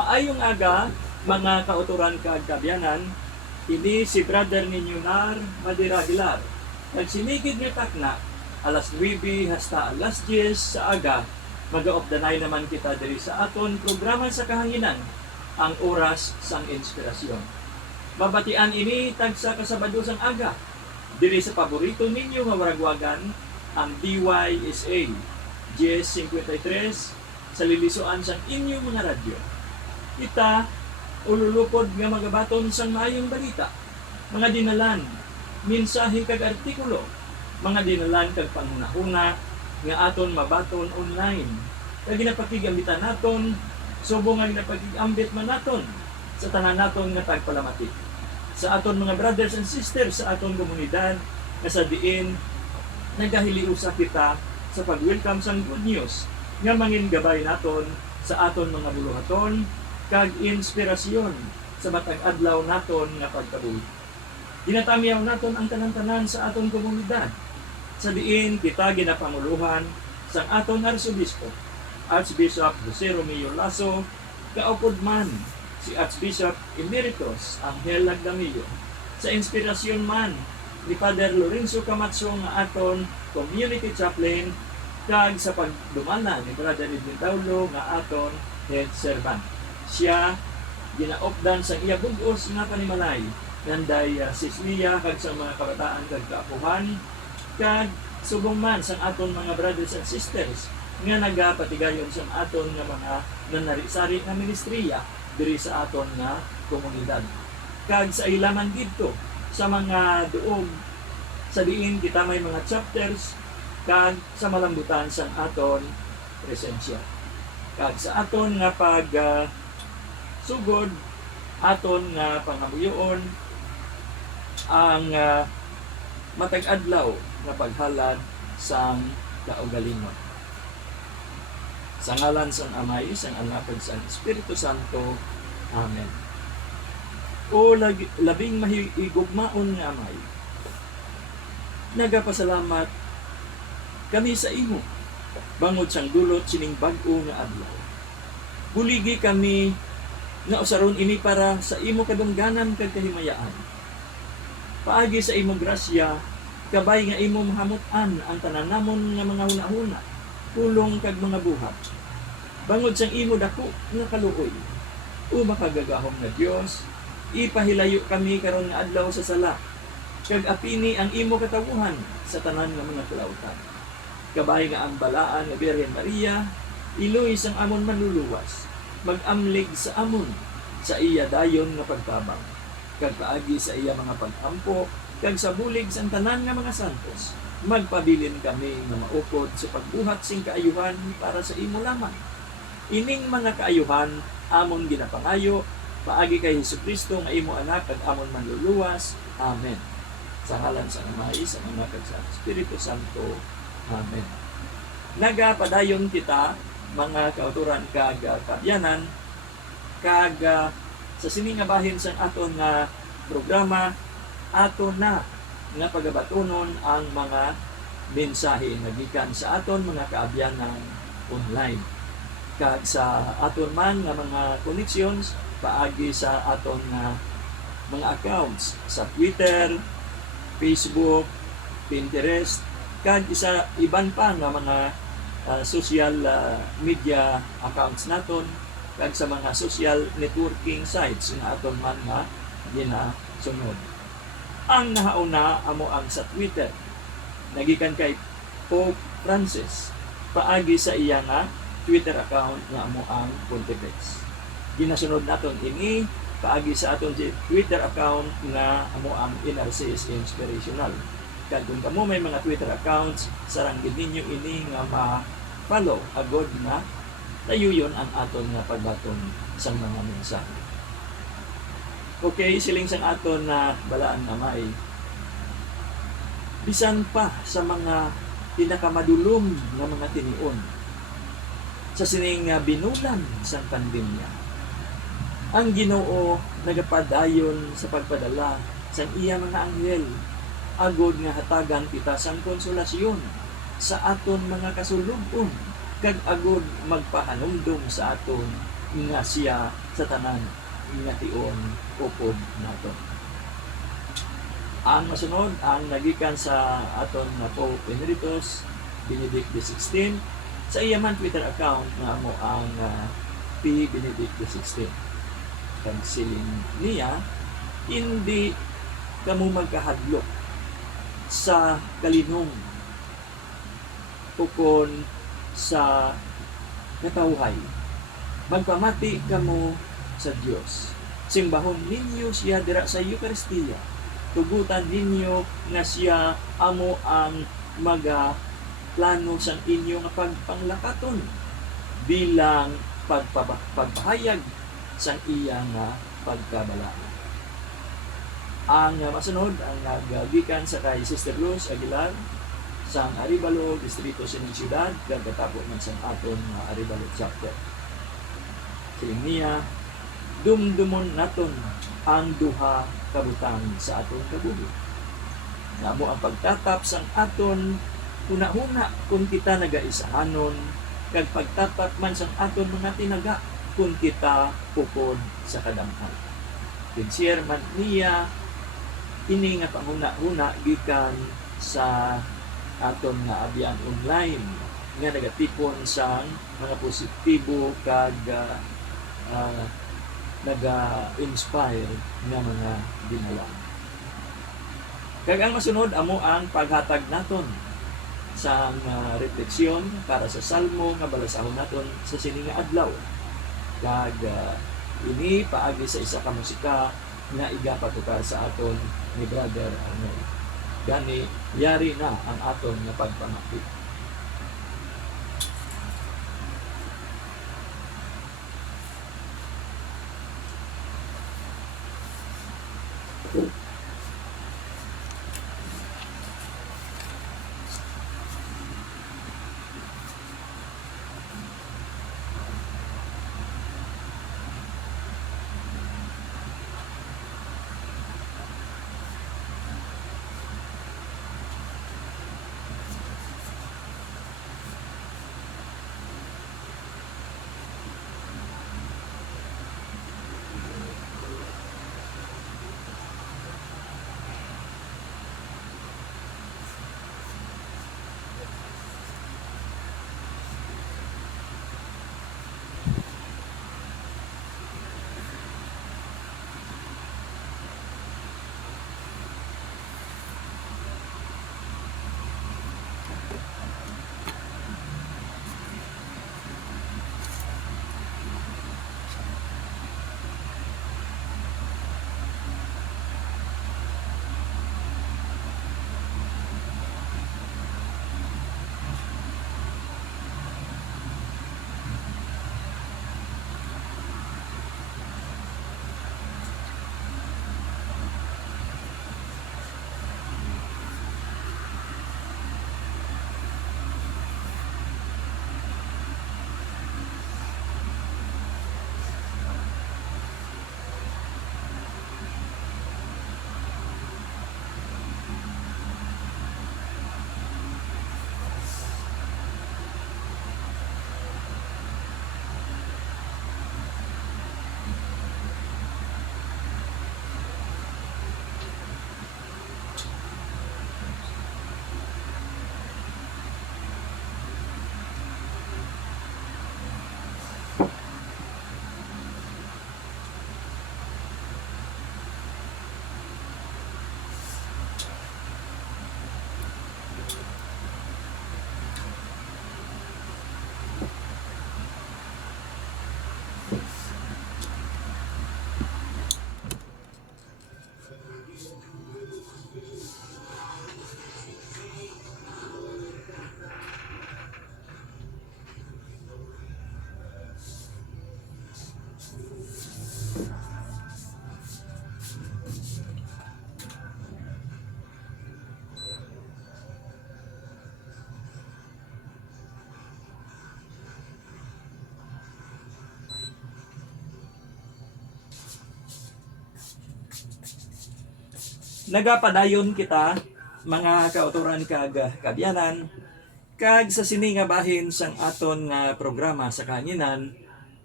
Maayong aga, mga kauturan kag kabyanan, ini si brother ninyo Nar Madira Hilar. Nagsimigid ni Takna, alas 9 hasta alas 10 sa aga, mag-off-the-night naman kita diri sa aton programa sa kahanginan, ang oras sang inspirasyon. Babatian ini tagsa kasabado sang aga, diri sa paborito ninyo nga waragwagan, ang DYSA, GS53, sa lilisuan sang inyong mga radyo. Kita, ululupod nga magabaton sang maayong balita, mga dinalan, mensahe kag artikulo, mga dinalan kag panghunahuna nga aton mabaton online. Kag ginapakigambitan naton, subong nga ginapakigambit man naton sa tanan naton nga tagpalamati. Sa aton mga brothers and sisters sa aton komunidad, nga sa diin nagahiliusa kita sa pag-welcome sang good news nga mangin gabay naton sa aton mga buluhaton kag inspirasyon sa matag adlaw naton nga pagkabuhi. Ginatamiyaw naton ang tanan-tanan sa aton komunidad. Sa diin kita ginapanguluhan sang aton arsobispo, Archbishop Jose Romeo Lasso, kaupod man si Archbishop Emeritus Angel Lagdamillo. Sa inspirasyon man ni Father Lorenzo Camacho nga aton community chaplain, kag sa pagdumana ni Brother Edwin Taulo nga aton head servant. Siya ginaopdan sa iya bugos nga panimalay nanday Sislia kag sa mga kabataan kag kaapuhan, kag subong man sa aton mga brothers and sisters nga nagapatigayon sa aton nga mga nanari-sari nga ministriya diri sa aton nga komunidad. Kag sa ilaman didto sa mga duog sa diin kita may mga chapters kag sa malambutan sa aton presensya. Kag sa aton nga pag sugod, aton nga pangamuyoon ang matag adlaw nga paghalad sang kaugalingon. Sa ngalan sang Amay, sang Anak, ug sang Espiritu Santo. Amen. O labing mahigugmaon nga Amay, nagapasalamat kami sa imo bangod sang dulot sining bag-o nga adlaw. Buligi kami nga usaron ini para sa imo kadungganan kag kahimayaan. Paagi sa imo grasya, kabay nga imo mahamutan ang tanan namon nga mga hunahuna, pulong kag mga buhat. Bangod sang imo dako nga kaluoy, o makagagahom na Dios, ipahilayo kami karon nga adlaw sa sala, kag apini ang imo katawuhan sa tanan nga mga kalautan. Kabay nga ang balaan nga Birhen Maria, iluy sang amon manluluwas, mag-amlig sa amon sa iya dayon nga pagtabang, kag paagi sa iya mga pag-ampo, kag sa bulig sang tanan nga mga santos, magpabilin kami nga maupod sa pagbuhat sing kaayuhan para sa imo lamang. Ining mga kaayuhan amon ginapangayo paagi kay Hesukristo nga imo anak kag amon manluluwas. Amen. Sa ngalan sa Amay, sa Anak kag sa Espiritu Santo. Amen. Nagapadayon kita mga kauturan kag kabyanan kag sa sini nga bahin sa aton nga programa aton na nga pagabatunon ang mga mensahe nga gikan sa aton mga kaabyanan online kag sa aton man nga mga connections paagi sa aton nga mga accounts sa Twitter, Facebook, Pinterest kag isa iban pa nga mga social media accounts naton kag sa mga social networking sites nga aton man nga ginasunod. Ang nahauna amo ang sa Twitter, nagikan kay Pope Francis, paagi sa iya nga Twitter account nga amo ang Pontifex. Ginasunod naton ini paagi sa aton Twitter account nga amo ang NRCS Inspirational. Kag kung kamo may mga Twitter accounts, sarang gid ninyo ini nga ma-follow agod na tayuyon ang aton nga pagbaton sa mga mensahe. Okay, siling sang aton na balaan na may bisan pa sa mga pinakamadulom nga mga tinion sa sining binulan sa pandemya. Ang Ginoo nagapadayon sa pagpadala sa iya mga anghel agod nga hatagan kita sang konsolasyon sa aton mga kasulubon kag agod magpahanumdum sa aton nga siya sa tanan nga tiong upod nato. Ang masunod ang nagikan sa aton na Pope Emeritus Benedict XVI sa iyaman Twitter account nga mo ang P. Benedict XVI. Pagsiling niya, hindi kamo magkahadlok sa kalinong ukon sa natawhay. Magpamati kamo sa Dios. Simbahon ninyo siya dira sa Eucharistia. Tugutan ninyo nga siya amo ang plano sa inyo nga pagpanglakaton bilang pagpahayag sa iya nga pagkabalaan. Ang masunod ang nagagikan sa kay Sister Luz Aguilar sa Arevalo, Distrito Sining Siyudad, kagkatapos man sa aton Arevalo chapter. Siling niya, dumdumon naton ang duha kabutang sa aton kabuhi. Namo ang pagtatap sang aton huna-huna kung kita nagaisahanon, kag pagtatap man sang aton mga tinaga kung kita pukod sa kadamhan. Kinsiyer man niya ini nga panghuna-huna gikan sa aton nga abyan online nga nagatipon sang mga positibo kag naga-inspire nga mga dinala. Kag ang masunod amo ang paghatag naton sa refleksyon para sa salmo nga balasahon naton sa sini nga adlaw. Kag ini paagi sa isa ka musika nga igapatuka sa aton ni Brother Arnold. Gani yari na ang aton nga pagpamati. Nagapadayon kita mga kauturan kag kabyanan kag sa sini nga bahin sang aton nga programa sa kanginan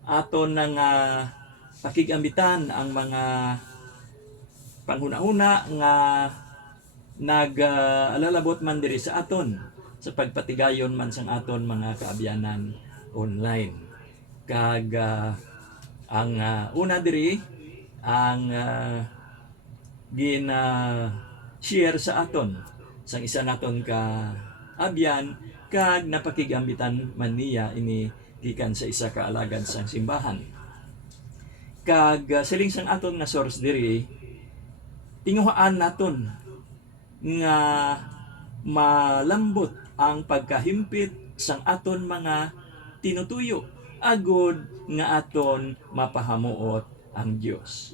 aton nga pakigambitan ang mga panghuna-huna nga nag-alalabot man diri sa aton sa pagpatigayon man sang aton mga kaabyanan online. Kag ang una diri ang share sa aton sang isa naton ka abyan kag napakigambitan man niya ini gikan sa isa ka alagad sang simbahan. Kag siling sang aton nga source diri tinguhaan naton nga malambot ang pagkahimpit sang aton mga tinutuyo agod nga aton mapahamuot ang Dios.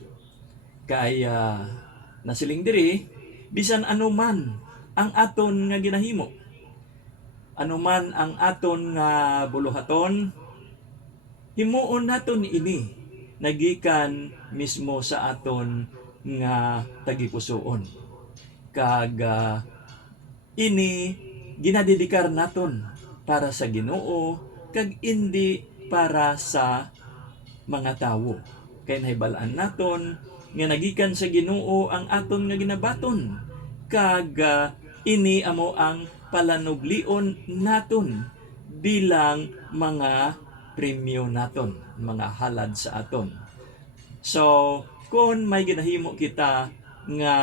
Kaya nasiling diri bisan anuman ang aton nga ginahimo, anuman ang aton nga buluhaton, himuon naton ini nagikan mismo sa aton nga tagipusoon. Kag ini ginadedikar naton para sa Ginoo kag indi para sa mga tawo. Kay nahibalaan naton nga nagikan sa Ginoo ang aton nga ginabaton. Kag ini amo ang palanublion naton bilang mga premyo naton, mga halad sa aton. So, kung may ginahimo kita nga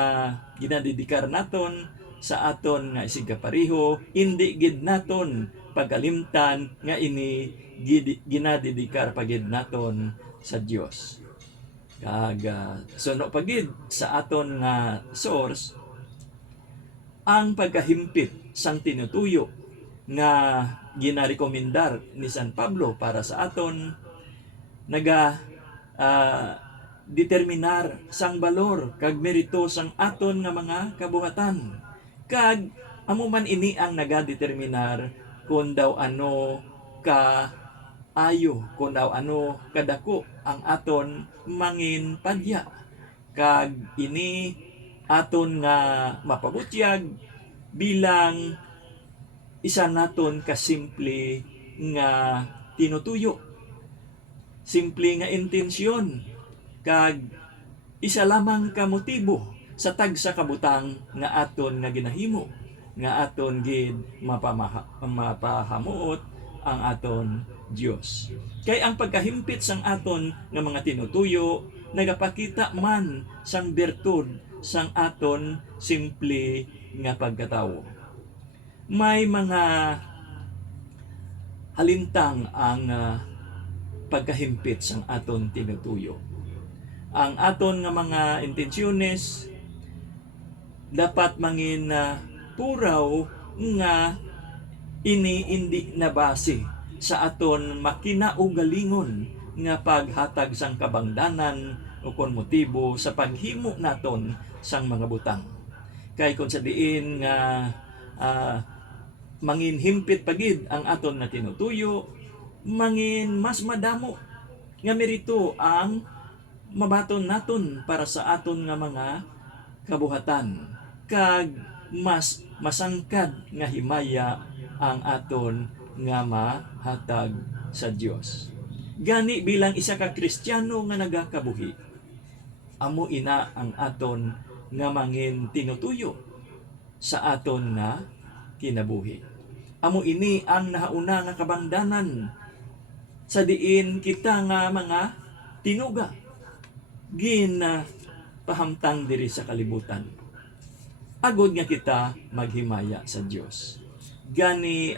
ginadedikar naton sa aton nga isigapariho, hindi gid naton pagalimtan nga ini ginadedikar pagid naton sa Dios. Kag suno pagid sa aton nga source ang pagkahimpit sang tinutuyo nga ginarekomendar ni San Pablo para sa aton determinar sang balor kag merito sang aton nga mga kabuhatan. Kag amo man ini ang nagadeterminar kung daw ano ka ayo, kung daw ano kadako ang aton mangin padya. Kag ini aton nga mapabutyag bilang isa naton kasimple nga tinutuyo, simple nga intensyon, kag isa lamang ka motibo sa tagsa kabutang nga aton nga ginahimo, nga aton gid mapahamuot ang aton Dios. Kay ang pagkahimpit sang aton nga mga tinutuyo nagapakita man sang bertud sang aton simple nga pagkatawo. May mga halintang ang pagkahimpit sang aton tinutuyo. Ang aton nga mga intensyones dapat mangin puraw nga ini indi nabase sa aton makinaugalingon nga paghatag sang kabangdanan o kon motibo sa paghimo naton sang mga butang. Kay kung sa diin nga mangin himpit pagid ang aton na tinutuyo, mangin mas madamo nga merito ang mabaton naton para sa aton nga mga kabuhatan. Kag mas masangkad nga himaya ang aton nga mahatag sa Dios. Gani bilang isa ka Kristiyano nga nagakabuhi, amo ina ang aton nga mangin tinutuyo sa aton nga kinabuhi. Amo ini ang nahauna nga kabangdanan sa diin kita nga mga tinuga pahamtang diri sa kalibutan. Agod nga kita maghimaya sa Dios. Gani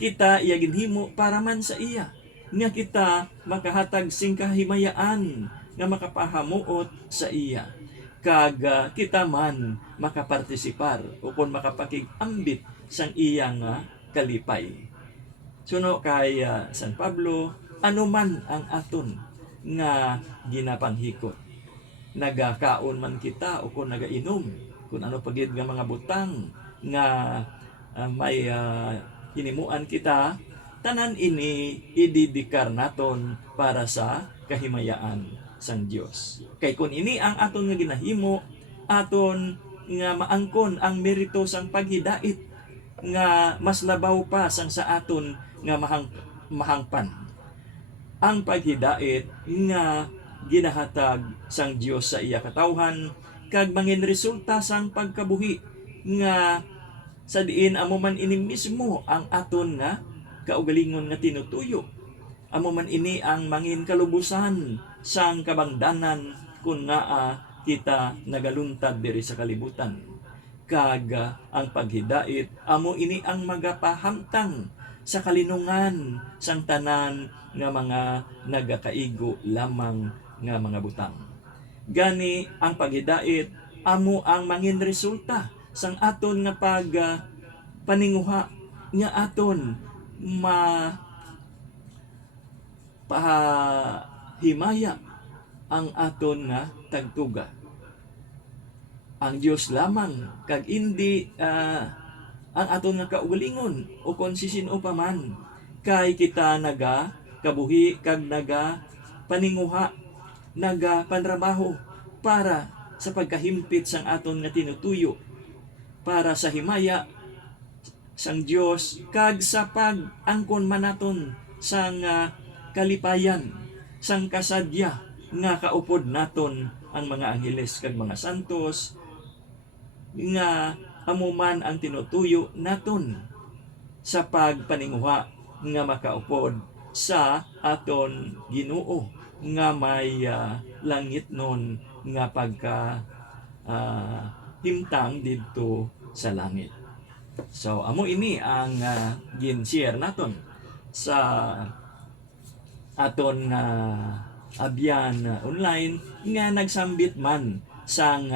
kita iyaginhimo para man sa iya, nga kita makahatag sing kahimayaan nga makapahamuot sa iya. Kag kita man makapartisipar o kung makapakig-ambit sang iya nga kalipay. Suno kay San Pablo, anuman ang aton nga ginapanghikot. Nagakaon man kita o kung nagainom, kung ano pagid nga mga butang nga may hinimuan kita, tanan ini ididikar naton para sa kahimayaan sang Dios. Kay kun ini ang aton nga ginahimo, aton nga maangkon ang merito sang paghidait nga mas labaw pa sang sa aton nga mahangpan. Ang paghidait nga ginahatag sang Dios sa iya katawhan kag mangin resulta sang pagkabuhi nga sa diin amo man ini mismo ang aton nga kaugalingon nga tinutuyo. Amo man ini ang mangin kalubusan sang kabangdanan kun naa kita nagaluntad diri sa kalibutan. Kag ang paghidait amo ini ang magapahamtang sa kalinungan sang tanan nga mga nagakaigo lamang nga mga butang. Gani ang paghidait amo ang mangin resulta sang aton nga paninguha nga aton pahimaya ang aton nga tagtuga. Ang Dios lamang kag hindi ang aton nga kaugalingon o kon sisino pa man kay kita naga kabuhi kag naga paninguha naga panrabaho para sa pagkahimpit sang aton nga tinutuyo para sa himaya sang Dios kag sa pag-angkon manaton sang kalipayan sang kasadya nga kaupod naton ang mga angheles kag mga santos nga amo man ang tinutuyo naton sa pagpaninguha nga makaupod sa aton Ginoo nga may langit nun nga pagka himtang didto sa langit. So amo ini ang gin-share naton sa aton abyan online nga nagsambit man sang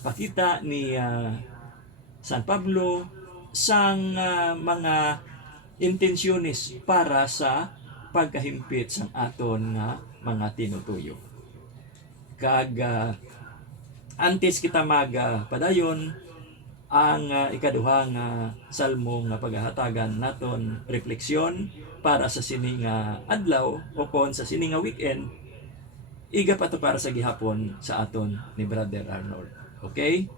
pakita ni San Pablo sang mga intensyones para sa pagkahimpit sang aton nga mga tinutuyo. Kag antes kita padayon ang ikaduha nga salmo nga paghahatagan naton refleksyon para sa sining adlaw o kon sa sining weekend iga pa to para sa gihapon sa aton ni Brother Arnold. Okay?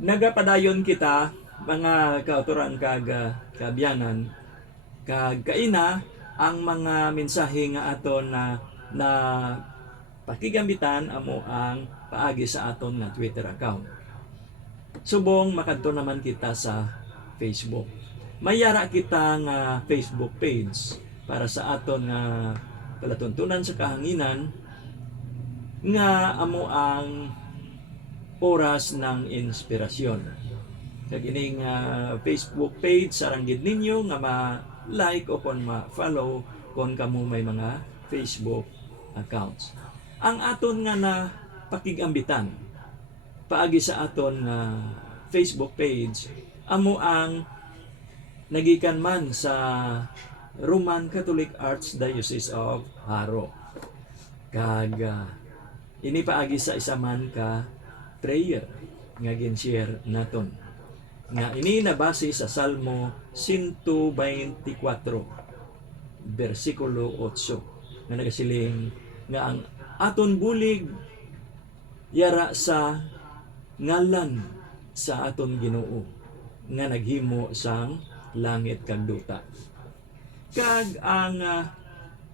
Nagapadayon kita mga kauturan kag kaabyanan kag kaina ang mga mensahe nga aton na pakigambitan amo ang paagi sa aton nga Twitter account. Subong makadto naman kita sa Facebook. Mayara kita nga Facebook page para sa aton nga palatuntunan sa kahanginan nga amo ang oras ng inspirasyon. Kag ining Facebook page sarang gid ninyo nga ma-like o kon ma-follow kon kamo may mga Facebook accounts. Ang aton nga na pakigambitan paagi sa aton Facebook page amo ang nagikan man sa Roman Catholic Archdiocese of Haro. Kag ini paagi sa isa man ka prayer nga gin-share naton. Nga ini nabase sa Salmo 124 versikulo 8 nga nagasiling nga ang aton bulig yara sa ngalan sa aton Ginoo nga naghimo sang langit kag duta. Kag ang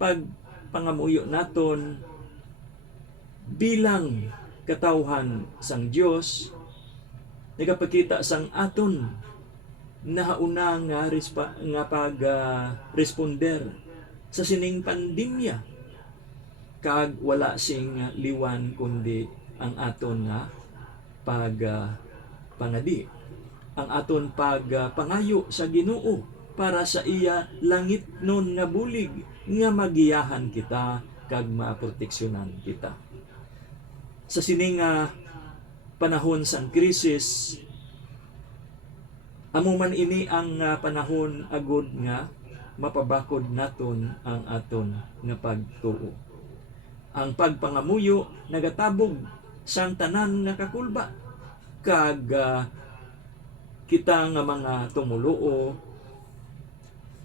pagpangamuyo naton bilang katawhan sang Dios nagapakita sang aton nahauna nga responder sa sining pandemya kag wala sing liwan kundi ang aton nga pangadi ang aton pangayo sa Ginoo para sa iya langit nun nga bulig nga magiyahan kita kag maproteksyonan kita. Sa sining panahon sang krisis, amo man ini ang panahon agud nga mapabakod naton ang aton nga pagtuo. Ang pagpangamuyo nagatabog sang tanan nga kakulba kag kita nga mga tumuluo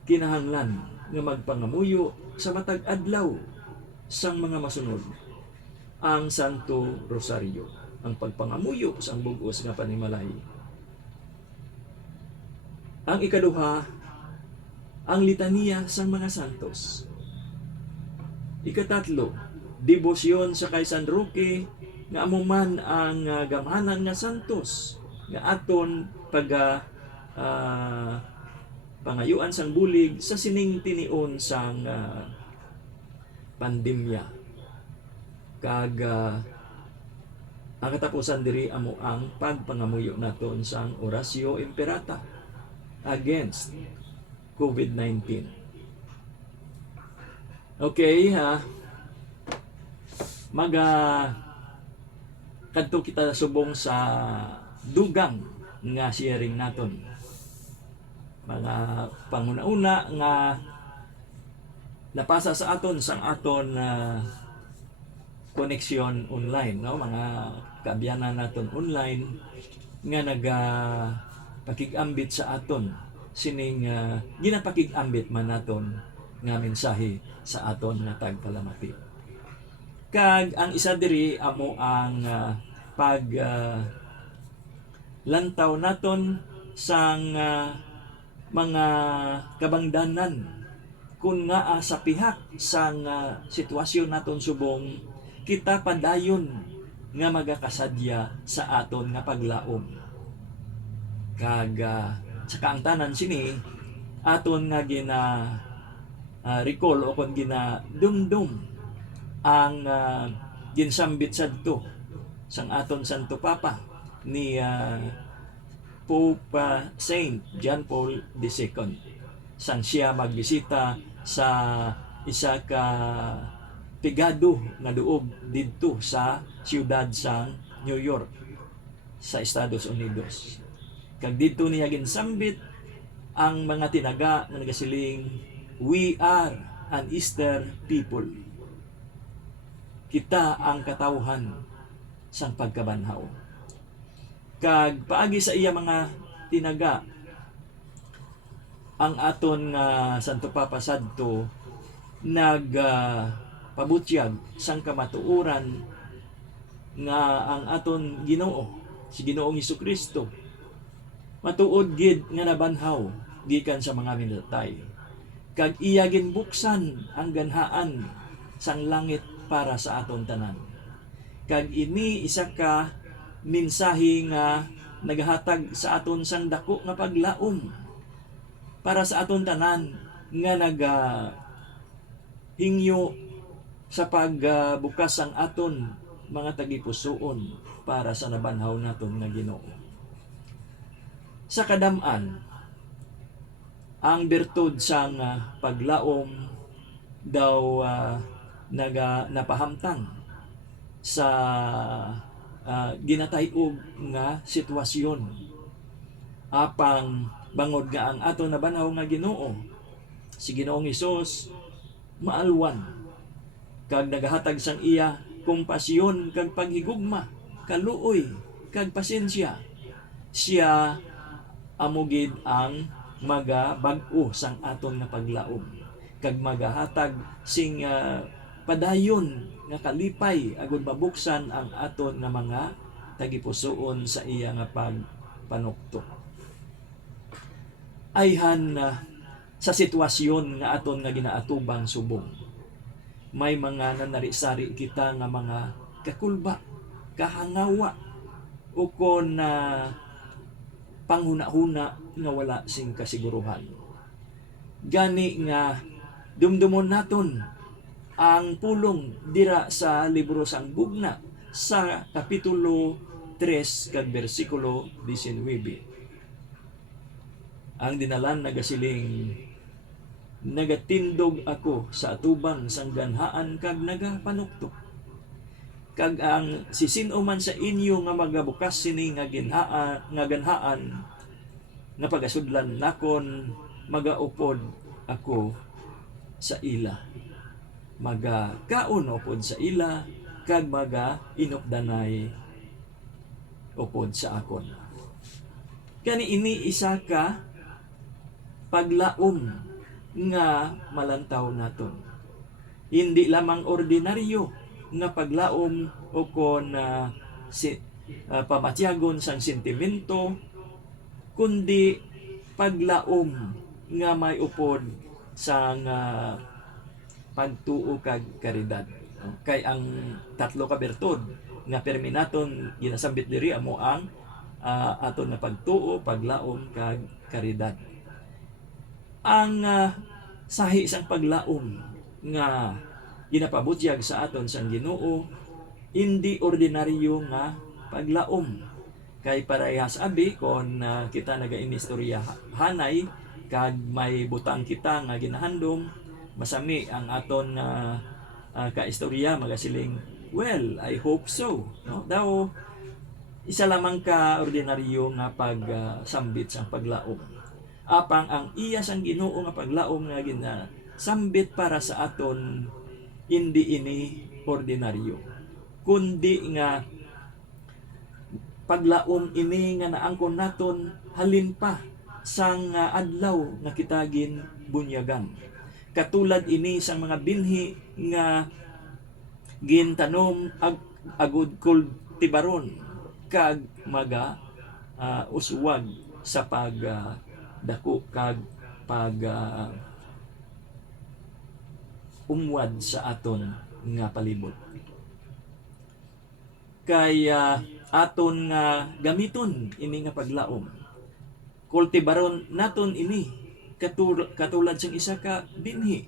kinahanglan nga magpangamuyo sa matag adlaw sang mga masunod ang Santo Rosario, ang pagpangamuyo sa bug-os nga panimalay. Ang ikaduha, ang litanya sang mga santos. Ikatatlo, debosyon sa kay San Roque nga amo man ang gamhanan nga santos nga aton pangayuan sang bulig sa sining tinion sang pandemya. Kag ang katapusan diri amo ang pagpangamuyo naton sang Orasio Imperata against COVID-19. Okay, kadto kita subong sa dugang nga sharing naton. Mga panguna-una nga napasa sa aton sang aton koneksyon online, no? Mga kaabyanan naton online nga pakig-ambit sa aton sining ginapakig-ambit man naton nga mensahe sa aton nga tagpalamati. Kag ang isa diri amo ang lantaw naton sang mga kabangdanan kun nga sa pihak sang sitwasyon naton subong kita padayon nga magakasadya sa aton nga paglaom. Kag sa kaangtanan sini aton nga recall o kon dumdum ang ginsambit sadto sang aton Santo Papa ni Pope Saint John Paul II sang siya magbisita sa isa ka pigado nga duog didto sa siyudad sang New York sa Estados Unidos. Kag didto niya ginsambit ang mga tinaga nga nagasiling, "We are an Easter people." Kita ang katawhan sang pagkabanhaw. Kag paagi sa iya mga tinaga ang aton Santo Papa sadto pabutyag sang kamatuoran nga ang aton Ginoo si Ginoong Hesukristo. Matuod gid nga nabanhaw gikan sa mga minatay. Kag iya ginbuksan ang ganhaan sang langit para sa aton tanan. Kag ini isa ka mensahe nga naghatag sa aton sang dako nga paglaom para sa aton tanan nga hingyo sa pagbukas ang aton mga tagipusoon para sa nabanhaw naton nga Ginoo. Sa kadam-an, ang bertud sang paglaom daw napahamtang sa ginatayog nga sitwasyon apang bangod nga ang aton nabanhaw nga Ginoo, si Ginoong Hesus maalwan kag nagahatag sang iya kompasyon kag paghigugma, kaluoy kag pasensya. Siya amugid ang magabag-o sang aton nga paglaom kag magahatag sing padayon nga kalipay agud mabuksan ang aton nga mga tagipusoon sa iya nga pagpanukto. Ayhan sa sitwasyon nga aton nga ginaatubang subong, may mga nanari-sari kita nga mga kakulba, kahangawa, o kon panghuna-huna nga wala sing kasiguruhan. Gani nga dumdumon naton ang pulong dira sa libro sang Bugna sa kapitulo 3 kag bersikulo 19. Ang dinalan nagasiling, nagatindog ako sa atubang sang ganhaan kag nagapanuktok. Kag ang sisino man sa inyo nga magabukas sini nga ganhaan nga pagasudlan nakon, magaupod ako sa ila. Magakaon upod sa ila kag inupdanay upod sa akon. Kani ini isa ka paglaom nga malantaw naton. Hindi lamang ordinaryo nga paglaom o kon pamatyagon sang sentimento, kundi paglaom nga may upod sang pagtuo kag karidad. Kay ang tatlo ka bertud nga perminaton ginasambit diri amo ang aton na pagtuo, paglaom kag karidad. Ang sahi sang paglaom nga ginapabutyag sa aton sang Ginoo, hindi ordinaryo nga paglaom. Kay parehas abi kon kita nagainistorya hanay kag may butang kita nga ginahandom, masami ang aton kaistorya magasiling, well, I hope so. No? Daw isa lamang ka ordinaryo nga pagsambit sang paglaom. Apang ang iya sang Ginoo nga paglaom nga ginasambit para sa aton, hindi ini ordinaryo, kundi nga paglaom ini nga naangkon naton halin pa sang adlaw nga kitagin bunyagan. Katulad ini sang mga binhi nga gintanom agud kultibaron kag uswag sa dako kag umwad sa aton nga palibot. Kaya aton nga gamiton ini nga paglaom, kultibaron naton ini katulad sang isa ka binhi.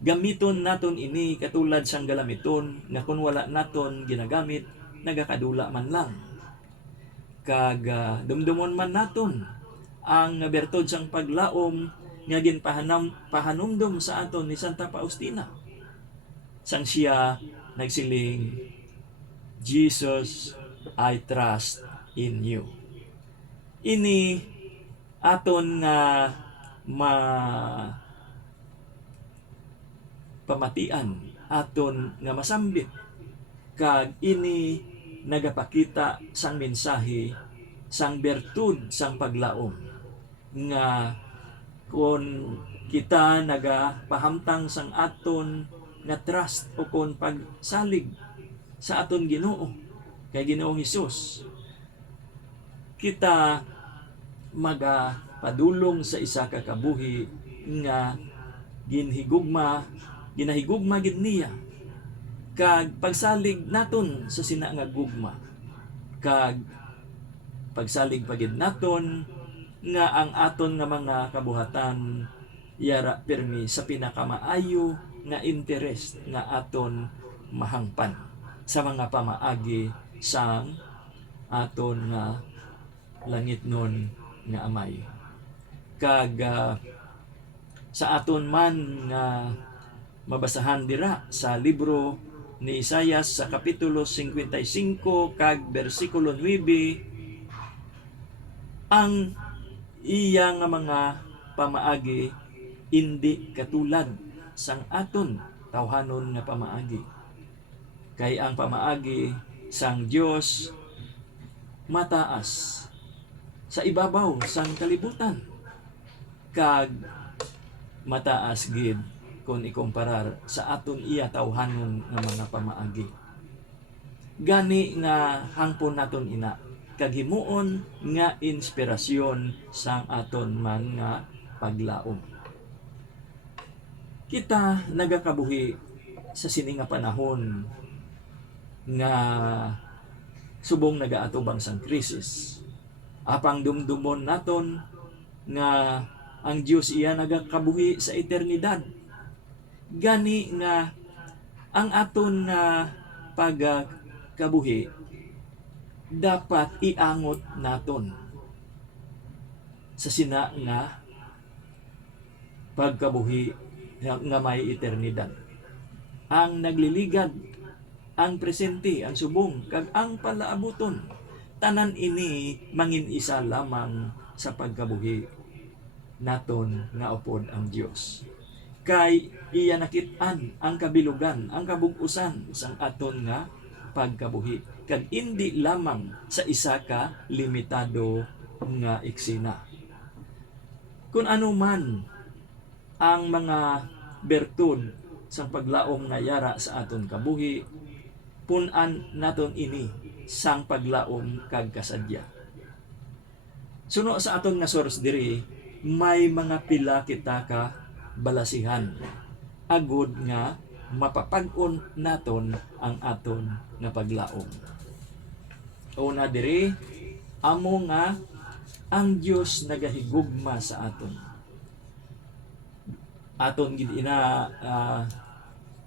Gamiton naton ini katulad sang galamiton nga kun wala naton ginagamit, nagakadula man lang. Kag dumdumon man naton ang bertud sang paglaom nga ginpahanumdum sa aton ni Santa Faustina. Sang siya nagsiling, Jesus, I trust in you. Ini aton nga pamatian, aton nga masambit, kag ini nagapakita sang mensahe sang bertud sang paglaom nga kung kita nagapahamtang sang aton nga trust o kon pagsalig sa aton Ginoo, kay Ginoong Hesus. Kita magapadulong sa isa ka kabuhi nga ginahigugma gid niya, kag pagsalig naton sa sina nga gugma, kag pagsalig pagid naton nga ang aton nga mga kabuhatan yara permi sa pinakamaayo nga interes nga aton mahangpan sa mga pamaagi sang aton nga langitnon nga Amay. Kag sa aton man nga mabasahan dira sa libro ni Isaias sa kapitulo 55 kag bersikulo 9, ang iya nga mga pamaagi hindi katulad sang aton tawhanon nga pamaagi. Kay ang pamaagi sang Dios mataas sa ibabaw sang kalibutan, kag mataas gid kung ikumparar sa aton iya tawhanon nga mga pamaagi. Gani nga hangpon naton ina kag himuon nga inspirasyon sang aton man nga paglaom. Kita nagakabuhi sa sini nga panahon nga subong nagaatubang sang krisis. Apang dumdumon naton nga ang Dios iya nagakabuhi sa eternidad. Gani nga ang aton nga pagkabuhi dapat iangot naton sa sina nga pagkabuhi nga may eternidad. Ang nagliligad, ang presente, ang subong, kag ang palaabuton, tanan ini mangin isa lamang sa pagkabuhi naton nga upod ang Dios. Kay iya nakit-an ang kabilugan, ang kabug-usan sang aton nga pagkabuhi, kag hindi lamang sa isa ka limitado nga eksena. Kung ano man ang mga bertud sa paglaom nga yara sa aton kabuhi, punan naton ini sang paglaom kag kasadya. Suno sa aton nga source diri, may mga pila kita ka balasihan agud nga mapapag-on naton ang aton nga paglaom. Una diri, amo nga ang Dios nagahigugma sa aton. Aton gid ina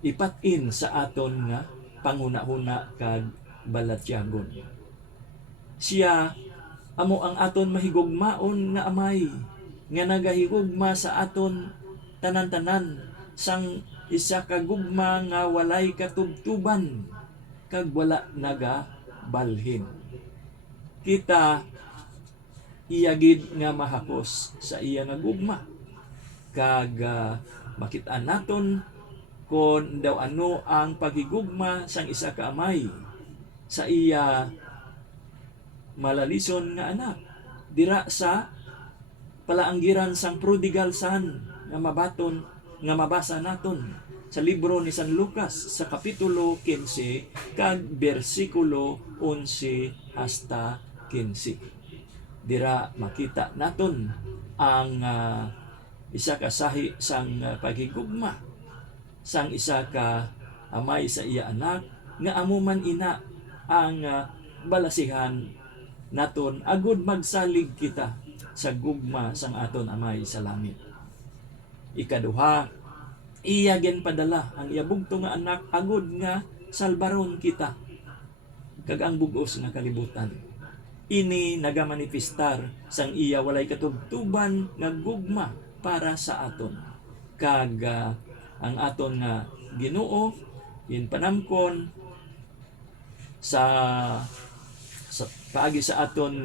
ipat-in sa aton nga panguna-una kag balatyagon. Siya amo ang aton mahigugmaon nga Amay, nga nagahigugma sa aton tanan-tanan sang isa ka gugma nga walay katubtuban kag wala nagabalhin. Kita iya gid nga mahakos sa iya nga gugma, kag makitaan naton kung daw ano ang paghigugma sang isa ka Amay sa iya malalison nga anak dira sa palaanggiran sang prodigal son nga mabasa naton sa libro ni San Lucas sa kapitulo 15 kag bersikulo 11 hasta 15. Dira makita naton ang isa ka sahi sang paghigugma sang isa ka Amay sa iya anak nga amo man ina ang balasihan naton agud magsalig kita sa gugma sang aton Amay sa langit. Ikaduha, iya ginpadala ang iya bugto nga anak agud nga salbaron kita kag ang bugos nga kalibutan. Ini nagamanifestar sang iya walay katubtuban nga gugma para sa aton. Kag ang aton nga Ginoo ginpanamkon sa paagi sa aton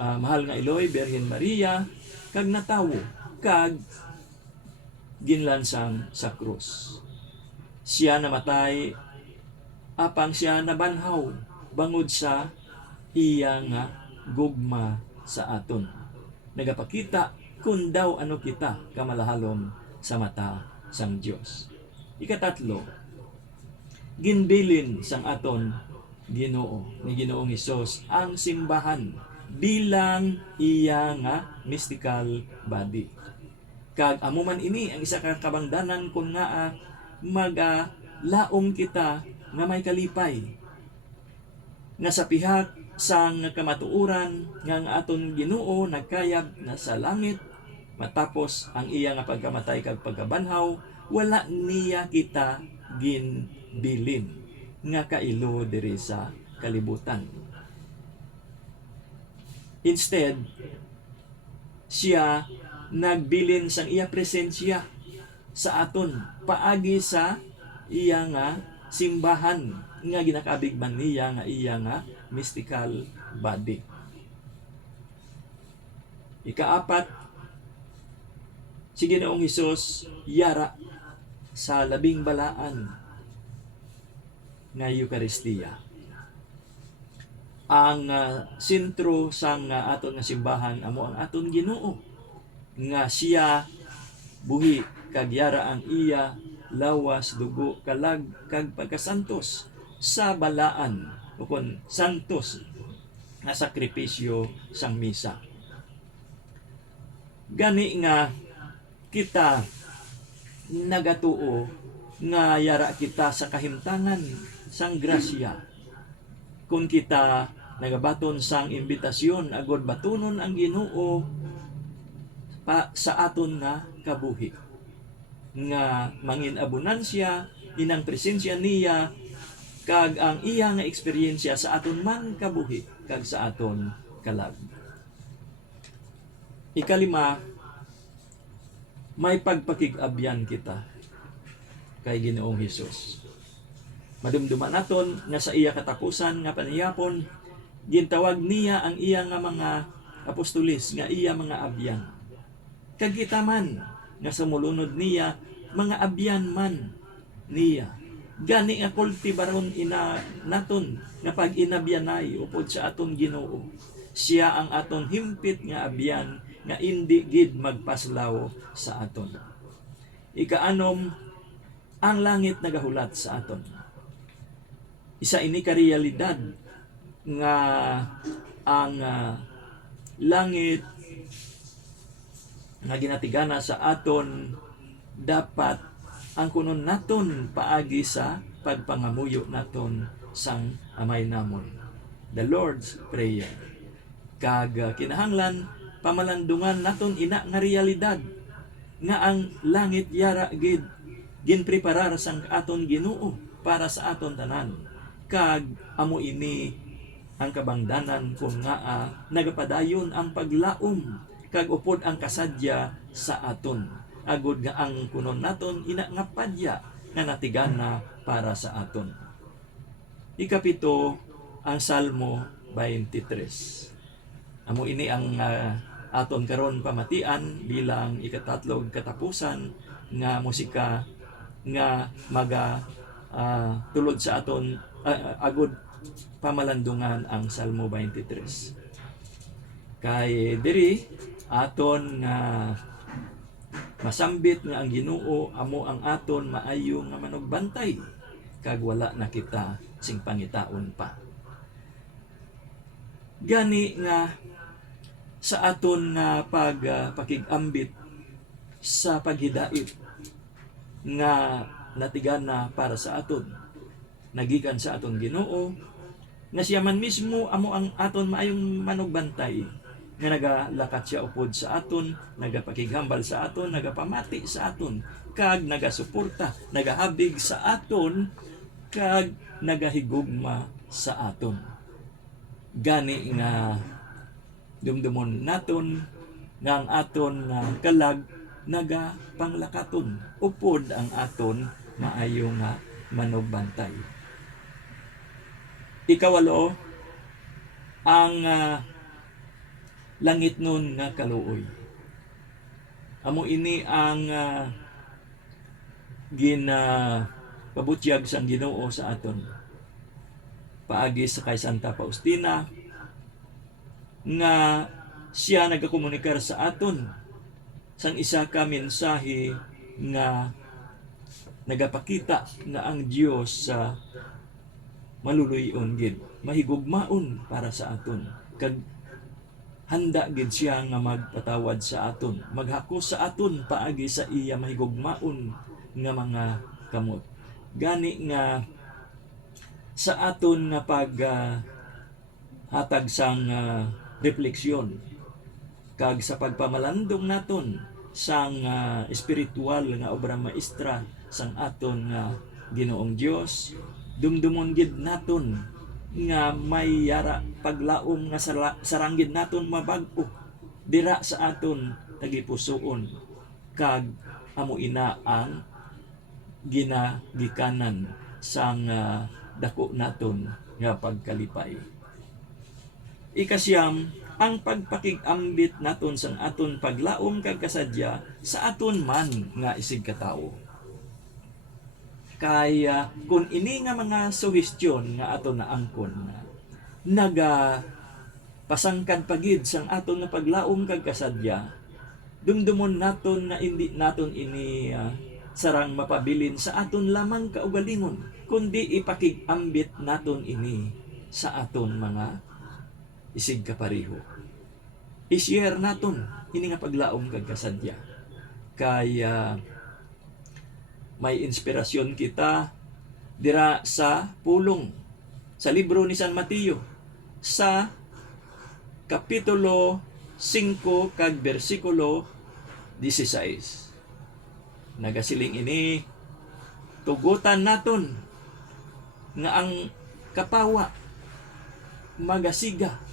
mahal nga Eloy Birhen Maria, kag natawo kag ginlansang sa krus. Siya namatay apang siya nabanhaw bangod sa iya nga gugma sa aton. Nagapakita kung daw ano kita kamalahalom sa mata sang Dios. Ikatatlo, ginbilin sang aton Ginoo ni Ginoong Hesus ang simbahan bilang iya nga mystical body. Kag amo man ini ang isa ka kabangdanan kun nga laom kita nga may kalipay nga sa pihak sang kamatuoran nga ang aton Ginoo nagkayab na sa langit matapos ang iya nga pagkamatay kag pagkabanhaw, wala niya kita ginbilin nga kailo diri sa kalibutan. Instead, siya nagbilin sang iya presensya sa aton paagi sa iya nga simbahan nga ginakabigban niya nga iya nga mystical body. Ikaapat, si Ginoong Hesus yara sa labing balaan nga Eucharistia. Ang sentro sang aton nga simbahan amo ang aton Ginoo nga siya buhi kag yara ang iya lawas dugo kalag kag pagkasantos sa balaan o kon santos nga sakripisyo sang misa. Gani nga kita nagatuo nga yara kita sa kahimtangan sang grasya. Kung kita nagabaton sang imbitasyon agod batunon ang Ginoo pa sa aton nga kabuhi nga mangin abunansya inang presensya niya kag ang iya nga eksperyensya sa aton man kabuhi kag sa aton kalag. Ikalima, may pagpakig-abyan kita kay Ginoong Hesus. Madumduman naton nga sa iya katapusan nga paniyapon gintawag niya ang iya nga mga apostolis nga iya mga abyan. Kag kita man nga sa mulunod niya mga abyan man niya. Gani nga kultibaron ina naton nga pag inabyanay upod sa aton Ginoo. Siya ang aton himpit nga abyan nga indi gid magpaslaw sa aton. Ikaanom, ang langit nagahulat sa aton. Isa ini ka realidad nga ang langit nga ginatigana sa aton dapat ang kunon naton paagi sa pagpangamuyo naton sang amay namon. The Lord's Prayer. Kag kinahanglan pamalandungan naton ina nga realidad nga ang langit yara gid ginpreparar sang aton Ginoo para sa aton tanan. Kag amo ini ang kabangdanan kung nga nagapadayon ang paglaom kag upod ang kasadya sa aton. Agud nga ang kunon naton ina nga padya nga natigana para sa aton. Ikapito, ang Salmo 23. Amo ini ang aton karon pamatian bilang ikatatlog katapusan nga musika nga tulod sa aton agud pamalandungan ang Salmo 23. Kay diri aton nga masambit nga ang Ginoo amo ang aton maayo nga manugbantay kag wala na kita sing pangitaon pa. Gani nga sa aton nga pakigambit sa paghidait nga natigana para sa aton nagikan sa aton Ginoo nga siya man mismo amo ang aton maayong manugbantay nga nagalakat siya upod sa aton, nagapakighambal sa aton, nagapamati sa aton, kag nagasuporta, nagahabig sa aton, kag nagahigugma sa aton. Gani nga dumdumon naton nga ang aton kalag nagapanglakaton upod ang aton maayo nga manugbantay. Ikawalo, ang langit nun nga kaluoy. Amo ini ang pabutyag sang Ginoo sa aton. Paagi sa kay Santa Faustina nga siya nagakomunikar sa aton sang isa ka mensahe nga nagapakita nga ang Dios maluluyon gid, mahigugmaon para sa aton. Kag handa gid siya nga magpatawad sa aton, maghakos sa aton paagi sa iya mahigugmaon nga mga kamot. Gani nga sa aton nga hatag sang refleksyon kag sa pagpamalandong naton sang espiritual nga obra maestra sang aton Ginoong Dios, dumdumon gid naton nga may yara paglaom nga saranggid naton mabag-o dira sa aton tagipusoon, kag amo ina ang ginagikanan sang dako naton nga pagkalipay. Ikasyam, ang pagpakig-ambit naton sang aton paglaom kag kasadya sa aton man nga isig katawo. Kaya kung ini nga mga suhestyon nga aton naangkon, pasangkad pagid sang aton nga paglaom kag kasadya, dumdumon naton nga hindi naton ini sarang mapabilin sa aton lamang kaugalingon, kundi ipakig-ambit naton ini sa aton mga isig kapareho. I-share naton ini nga paglaom kag kasadya. Kaya may inspirasyon kita dira sa pulong sa libro ni San Mateo sa kapitulo 5 kag bersikulo 16. Nagasiling ini, tugutan naton nga ang kapawa magasiga.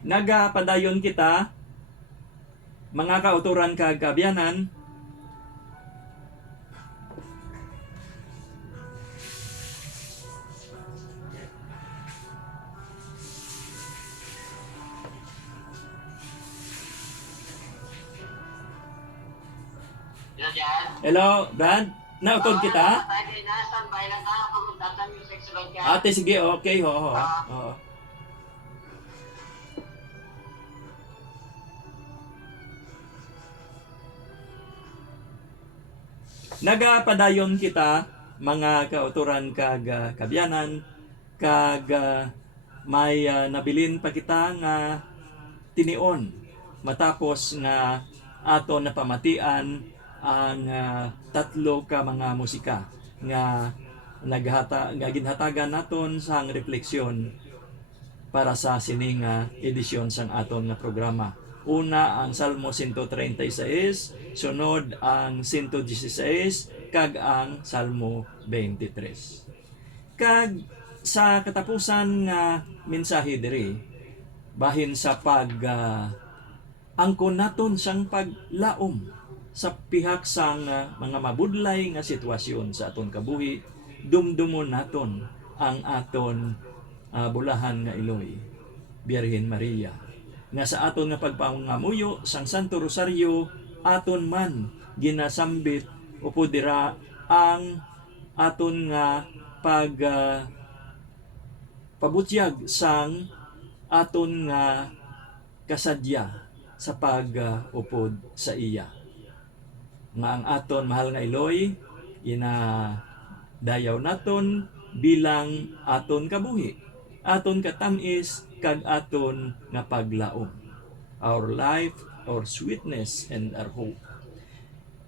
Nagapadayon kita, mga kauturan kag kabyanan, hello, Brad? Nautod kita? Ate, sige, okay, oo. Oo. Nagapadayon kita, mga kauturan kag kabyanan, kag may nabilin pa kita nga tinion matapos nga ato napamatian ang tatlo ka mga musika nga nga ginhatagan naton sang refleksyon para sa sining edisyon sang aton nga programa. Una ang Salmo 136, sunod ang 116, kag ang Salmo 23. Kag sa katapusan nga mensahe diri, bahin sa angkon naton sang paglaom sa pihak sang mga mabudlay nga sitwasyon sa aton kabuhi, dumdumon naton ang aton bulahan nga Iloy, Birhen Maria, nga sa aton nga pagpangamuyo sang Santo Rosario, aton man ginasambit upo dira ang aton nga pabutyag sang aton nga kasadya sa upod sa iya. Nga ang aton mahal nga Iloy, dayaw naton bilang aton kabuhi, aton katamis, kag aton nga paglaom. Our life, our sweetness, and our hope.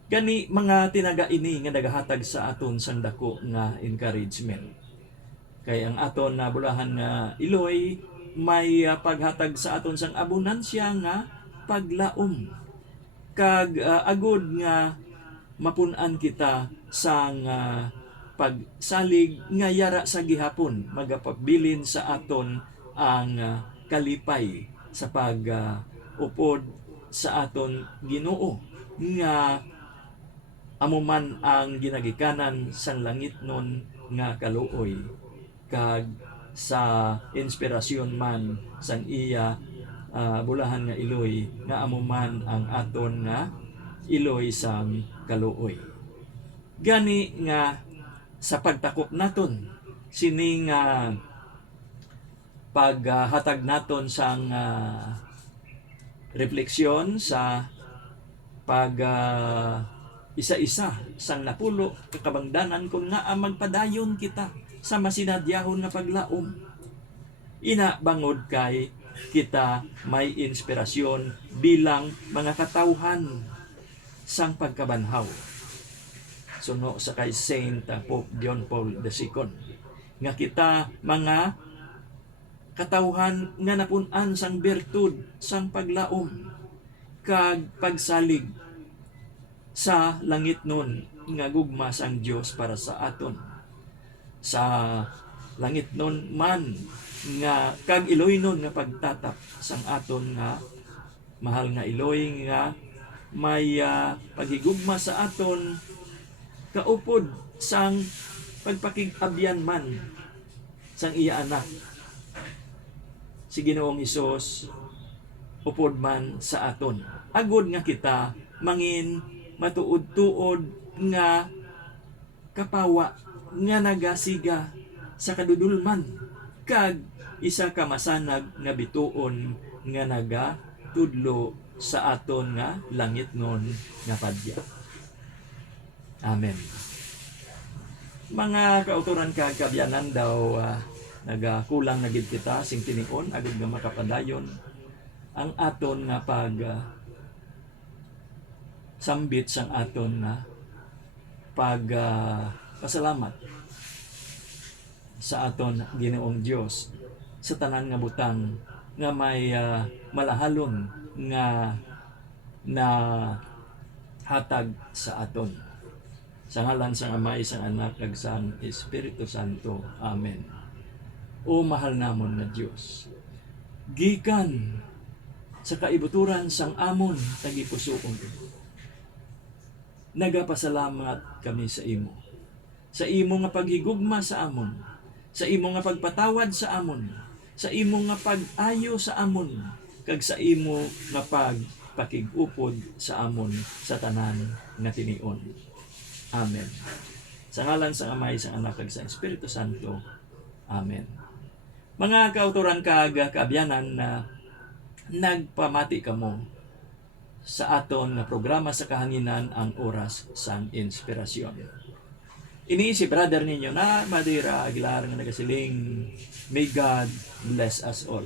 Gani mga tinaga ini nga nagahatag sa aton sang dako nga encouragement. Kay ang aton na bulahan nga Iloy may paghatag sa aton sang abundansya nga paglaom. Kag agud nga mapunan kita sang pagsalig nga yara sa gihapon, magapabilin sa aton ang kalipay sa upod sa aton Ginoo nga amuman ang ginagikanan sang langit nun nga kaluoy, kag sa inspirasyon man sang iya bulahan nga Iloy nga amuman ang aton nga Iloy sang kaluoy. Gani nga sa pagtakop naton sining paghatag naton sang refleksyon sa isa-isa sang napulo kakabangdanan kung nga magpadayon kita sa masinadyahon nga paglaom. Ina bangod kay kita may inspirasyon bilang mga katawhan sang pagkabanhaw. Suno sa kay Saint Pope John Paul II, nga kita mga katawhan nga napunan sang bertud sang paglaom kag pagsalig sa langit nun nga gugma sang Dios para sa aton. Sa langit nun man nga kag Iloy nun nga pagtatap sang aton nga mahal nga Iloy nga may paghigugma sa aton kaupod sang pagpakig-abyan man sang iya anak si Ginoong Hesus upod man sa aton. Agud nga kita mangin matuod-tuod nga kapawa nga nagasiga sa kadudulman, kag isa ka masanag nga bituon nga nagatudlo sa aton nga langit nun nga padya. Amen. Mga kauturan kag kabyanan daw, nagakulang na gid kita sing tinion agud nga makapadayon ang aton nga sambit sang aton nga pasalamat sa aton Ginoong Dios sa tanan nga butang nga may malahalon nga na hatag sa aton. Sa ngalan sang Ama, sang Anak, ug sang Espiritu Santo. Amen. O mahal namon nga Dios, gikan sa kaibuturan sang amon tagipusoon. Nagapasalamat kami sa imo. Sa imo nga paghigugma sa amon, sa imo nga pagpatawad sa amon, sa imo nga pag-ayo sa amon, kag sa imo nga pagpakig-upod sa amon sa tanan nga tinion. Amen. Sa ngalan sa Amay, sa Anak, kag sa Espiritu Santo. Amen. Mga kauturan kag kaabyanan na nagpamati kamo sa aton na programa sa kahanginan ang oras sang inspirasyon. Ini si brother ninyo na Madira Aguilar nga nagasiling, may God bless us all.